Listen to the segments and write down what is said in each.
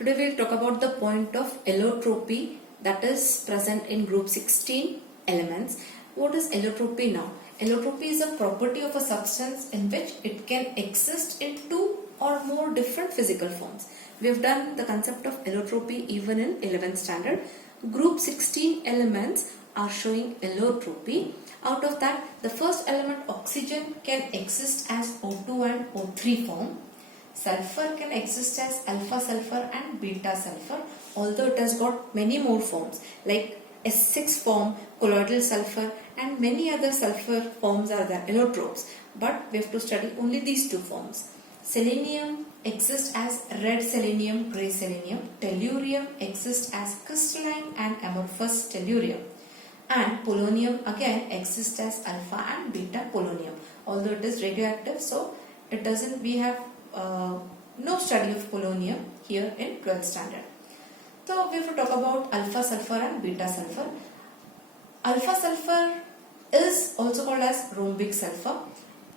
Today we will talk about the point of allotropy that is present in group 16 elements. What is allotropy now? Allotropy is a property of a substance in which it can exist in two or more different physical forms. We have done the concept of allotropy even in 11th standard. Group 16 elements are showing allotropy. Out of that, the first element oxygen can exist as O2 and O3 form. Sulfur can exist as alpha sulfur and beta sulfur, although it has got many more forms like S6 form, colloidal sulfur and many other sulfur forms are there, allotropes, but we have to study only these two forms. Selenium exists as red selenium, grey selenium. Tellurium exists as crystalline and amorphous tellurium. And polonium again exists as alpha and beta polonium, although it is radioactive, so it doesn't, we have no study of polonium here in 12th standard. So we have to talk about alpha sulfur and beta sulfur. Alpha sulfur is also called as rhombic sulfur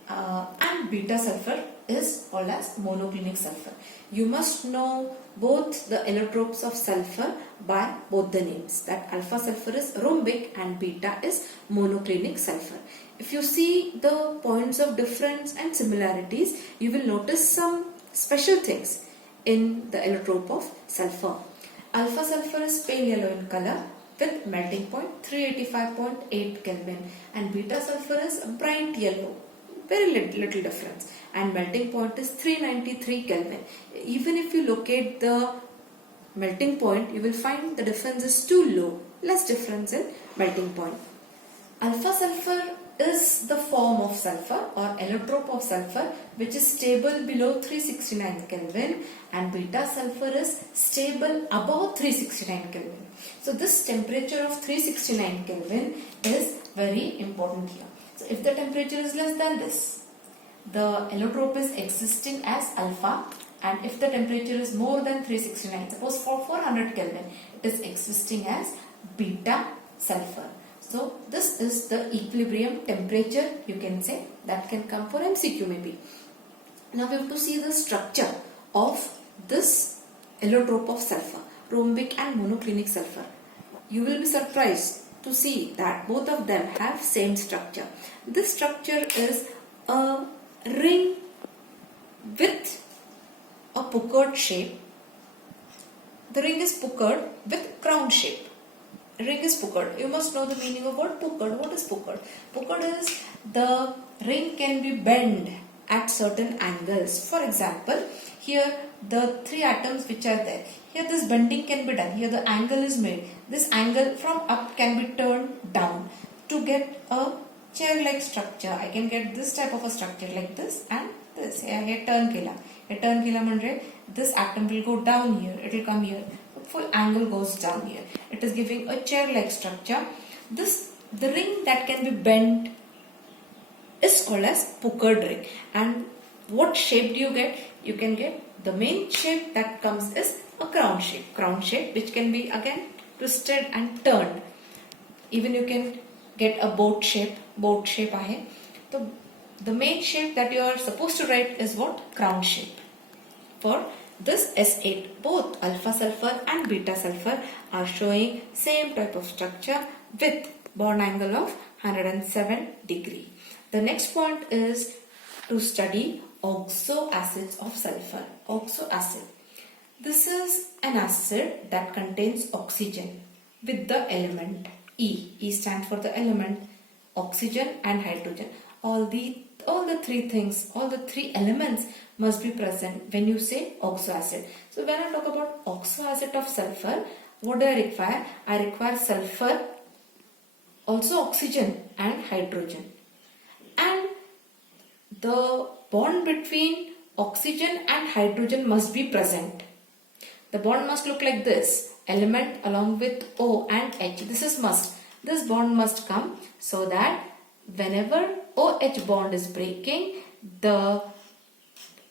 and beta sulfur is called as monoclinic sulfur. You must know both the allotropes of sulfur by both the names, that alpha sulfur is rhombic and beta is monoclinic sulfur. If you see the points of difference and similarities, you will notice some special things in the allotrope of sulfur. Alpha sulfur is pale yellow in color with melting point 385.8 Kelvin and beta sulfur is bright yellow, very little difference, and melting point is 393 Kelvin. Even if you locate the melting point, you will find the difference is too low, less difference in melting point. Alpha sulfur is the form of sulfur or allotrope of sulfur which is stable below 369 Kelvin and beta sulfur is stable above 369 Kelvin. So this temperature of 369 Kelvin is very important here. So if the temperature is less than this, the allotrope is existing as alpha, and if the temperature is more than 369, suppose for 400 Kelvin, it is existing as beta sulfur. So this is the equilibrium temperature, you can say, that can come for MCQ maybe. Now we have to see the structure of this allotrope of sulfur, rhombic and monoclinic sulfur. You will be surprised to see that both of them have same structure. This structure is a ring with a puckered shape. The ring is puckered with crown shape. Ring is puckered. You must know the meaning of word puckered. What is puckered? Puckered is the ring can be bent at certain angles. For example, here the three atoms which are there. Here this bending can be done. Here the angle is made. This angle from up can be turned down to get a chair-like structure. I can get this type of a structure like this and this. Here turn kela. Here turn kela mandre. This atom will go down here. It will come here. Full angle goes down here. It is giving a chair-like structure. The ring that can be bent is called as puckered ring. And what shape do you get? You can get the main shape that comes is a crown shape. Crown shape which can be again twisted and turned. Even you can get a boat shape. Boat shape ahe. So the main shape that you are supposed to write is what? Crown shape. For this S8, both alpha sulfur and beta sulfur are showing same type of structure with bond angle of 107 degree. The next point is to study oxo acids of sulfur. Oxo acid. This is an acid that contains oxygen with the element E. E stands for the element oxygen and hydrogen. All the three elements must be present when you say oxo acid. So when I talk about oxo acid of sulfur, what do I require? I require sulfur, also oxygen and hydrogen. And the bond between oxygen and hydrogen must be present. The bond must look like this. Element along with O and H. This is must. This bond must come so that whenever OH bond is breaking, the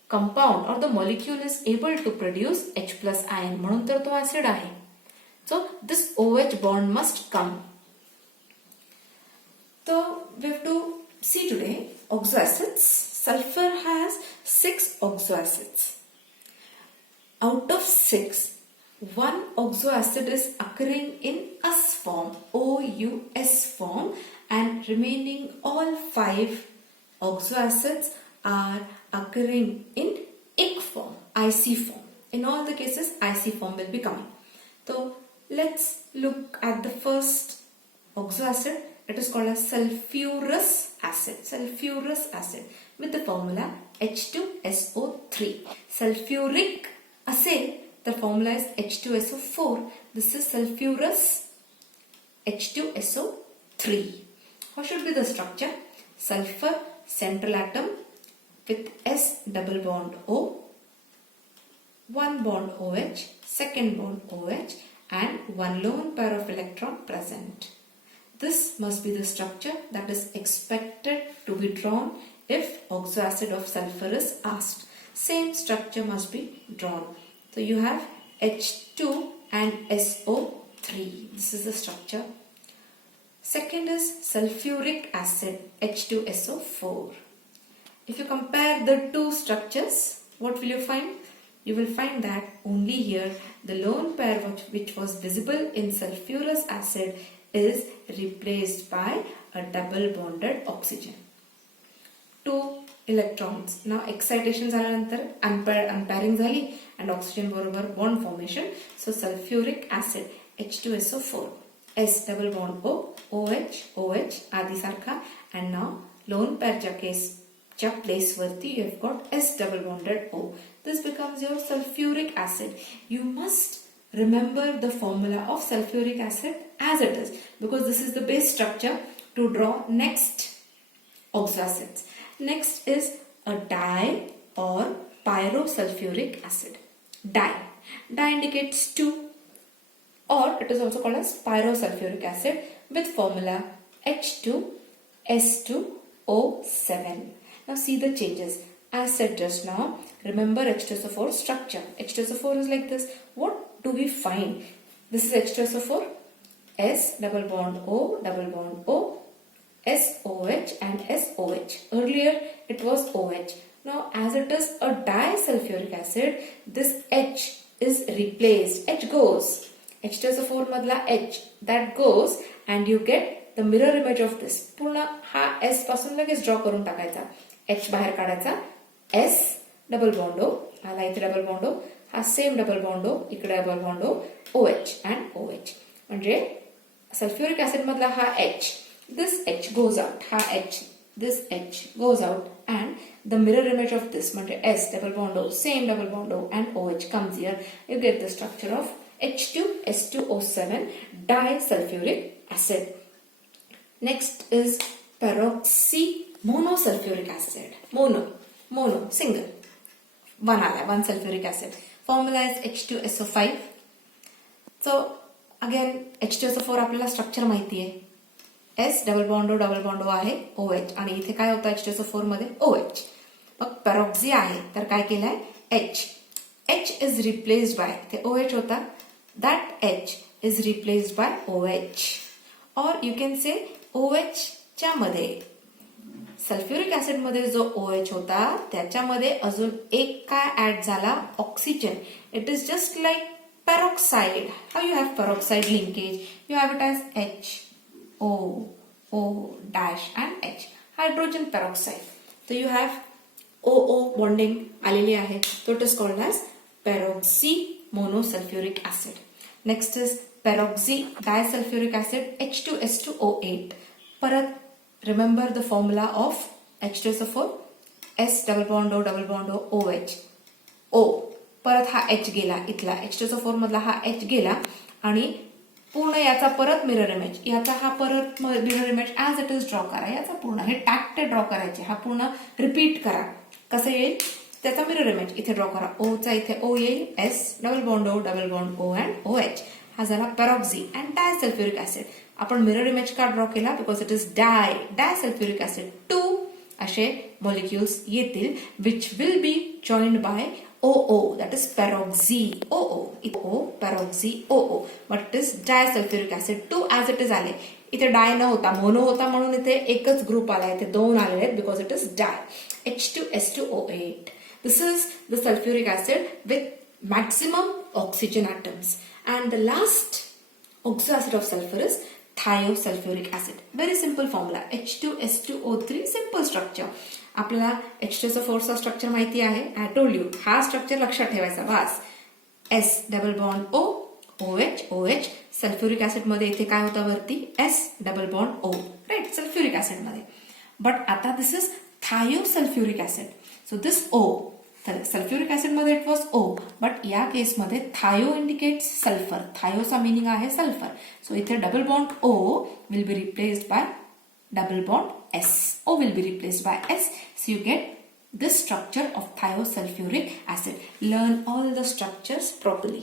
compound or the molecule is able to produce H plus ion. म्हणून तर तो acid आहे. So this OH bond must come. So we have to see today oxo acids. Sulfur has 6 oxo acids. Out of 6, one oxoacid is occurring in us form, OUS form, and remaining all 5 oxoacids are occurring in IC form, IC form. In all the cases, IC form will be coming. So let's look at the first oxoacid. It is called as sulfurous acid. Sulfurous acid with the formula H2SO3. Sulfuric acid, the formula is H2SO4. This is sulfurous H2SO3. How should be the structure? Sulfur central atom with S double bond O, one bond OH, second bond OH, and one lone pair of electron present. This must be the structure that is expected to be drawn if oxoacid of sulfur is asked. Same structure must be drawn. So you have H2 and SO3. This is the structure. Second is sulfuric acid, H2SO4. If you compare the two structures, what will you find? You will find that only here the lone pair which was visible in sulfurous acid is replaced by a double bonded oxygen. 2 electrons. Now excitation झाल्यानंतर unpairing झाली and oxygen बरोबर bond formation. So sulfuric acid H2SO4, S double bond O, OH, OH आधी सारखा, and now lone pair च्या case च्या place वरती you have got S double bonded O. This becomes your sulfuric acid. You must remember the formula of sulfuric acid as it is, because this is the base structure to draw next oxoacids. Next is a di or pyrosulfuric acid. Di indicates 2, or it is also called as pyrosulfuric acid with formula H2S2O7. Now see the changes. As said just now, remember H2SO4 structure. H2SO4 is like this. What do we find? This is H2SO4, S double bond O, double bond O, SOH and SOH. Earlier it was OH. Now as it is a disulfuric acid, this H is replaced. H goes. H2SO4 madla H, that goes, and you get the mirror image of this. पूर्ण हा S पासून लगेच draw करून टाकायचा. H बाहेर काढायचा. S double bond O, आला इथे डबल बॉन्ड O, हा सेम डबल बॉन्ड O, इकडे double bond O, OH and OH. म्हणजे सल्फ्युरिक ऍसिड मधला हा H, this H goes out, हा H, this H goes out, and the mirror image of this म्हणजे S double bond O, same double bond O and OH comes here. You get the structure of H2S2O7 disulfuric acid. Next is peroxymonosulfuric acid. Mono, single. One sulfuric acid. Formula is H2SO5. So again H2SO4 आपल्याला structure माहिती आहे. S double bond O आहे OH, आणि इथे काय होतं H2SO4 मध्ये OH. मग पेरॉक्सी आहे तर काय केलंय H is replaced by, ते OH होता, that H is replaced by OH, or you can say OH च्या मध्ये सल्फ्युरिक ऍसिड मध्ये जो OH होता त्याच्यामध्ये अजून एक काय ऍड झाला, oxygen. It is just like peroxide. How you have peroxide linkage? You have it as H, O dash and H. Hydrogen peroxide. So you have OO bonding आलेली आहे. So it is called as peroxymonosulfuric acid. Next is peroxy disulfuric acid H2S2O8. परत remember the formula of H2SO4, S double bond O, OH, O. परत हा H गेला इथला H2SO4 मधला हा H गेला, आणि पूर्ण याचा परत मिरर इमेज, याचा हा परत mirror image as it is draw करा. याचा पूर्ण हे टॅक्टे ड्रॉ करायचे, हा पूर्ण रिपीट करा. कसं येईल त्याचा मिरर इमेज इथे ड्रॉ करा. O चा इथे O येईल, S double bond O and OH. हा झाला पेरॉक्सी अँड डायसल्फ्युरिक ऍसिड. आपण मिरर इमेज का ड्रॉ केला, because it is disulphuric acid. 2 असे मॉलिक्युल्स येतील which will be joined by OO, that is peroxy OO, peroxy OO, but it is disulfuric acid. 2 as it is आले. इथे di न होता, mono होता, म्हणून इथे एकच ग्रुप आला, इथे 2 आलेले आहेत because it is dye. H2S2O8. This is the sulfuric acid with maximum oxygen atoms. And the last oxo acid of sulfur is thiosulfuric acid. Very simple formula, H2S2O3, simple structure. आपल्याला H2SO4 चा structure माहिती आहे. I told you, हा structure लक्षात ठेवायचा बस. S double bond O, OH, OH. Sulphuric acid मध्ये इथे काय होता वरती S double bond O, right, sulphuric acid मध्ये. बट आता this is thiosulphuric acid. So this O, सल्फ्युरिक ऍसिड मध्ये इट वॉज O, बट या केसमध्ये थायो इंडिकेट्स सल्फर. थायोचा मिनिंग आहे सल्फर. सो इथे double bond O will be replaced by double bond S. O will be replaced by S. So you get this structure of thiosulfuric acid. Learn all the structures properly.